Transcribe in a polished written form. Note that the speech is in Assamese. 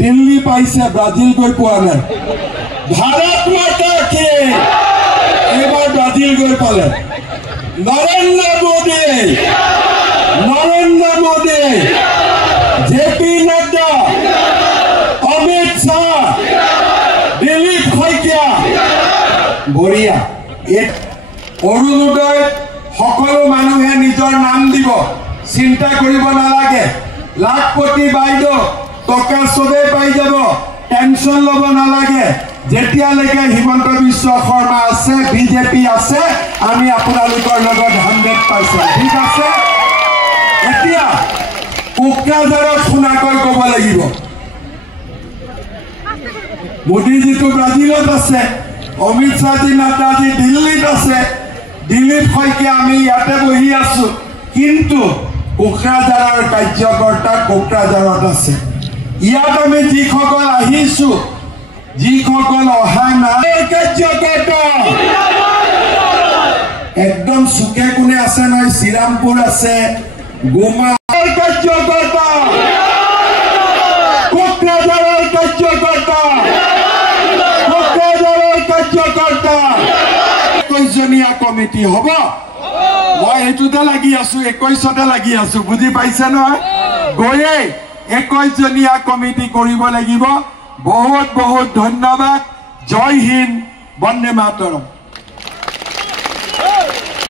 দিল্লী পাইছে, ব্ৰাজিল গৈ পোৱা নাই। ভাৰত মাতা কি এইবাৰ ব্ৰাজিল গৈ পালে। নৰেন্দ্ৰ মোদী, জেপি নাড্ডা, অমিত শ্বাহ, দিলীপ শইকীয়া, বঢ়িয়া। অৰুণোদয় সকলো মানুহে নিজৰ নাম দিব, চিন্তা কৰিব নালাগে। লাখপতি বাইদেউ টকা চবেই পাই যাব, টেনশ্যন ল'ব নালাগে। যেতিয়ালৈকে হিমন্ত বিশ্ব শৰ্মা আছে, বিজেপি আছে, আমি আপোনালোকৰ লগত 100%। ঠিক আছে, এতিয়া কোকৰাঝাৰত শুনাকৈ ক'ব লাগিব। মোদীজীটো ব্ৰাজিলত আছে, অমিত শ্বাহজী নাড্ডাজী দিল্লীত আছে, দিলীপ শইকীয়া আমি ইয়াতে বহি আছো, কিন্তু কোকৰাঝাৰৰ কাৰ্যকৰ্তা কোকৰাঝাৰত আছে। ইয়াত আমি যিসকল আহিছো, যিসকল অহা নাই কাৰ্যকৰ্তা একদম চুকে কোণে আছে নহয়, শ্ৰীৰামপুৰ আছে, গোমা কাৰ্যকৰ্তা, কোকৰাঝাৰৰ কাৰ্যকৰ্তা, 21জনীয়া কমিটি হ'ব। মই এইটোতে লাগি আছো, 21তে লাগি আছো, বুজি পাইছে নহয়? গৈয়ে 21জনীয়া কমিটি কৰিব লাগিব। বহুত বহুত ধন্যবাদ। জয় হিন্দ, বন্দে মাতৰম।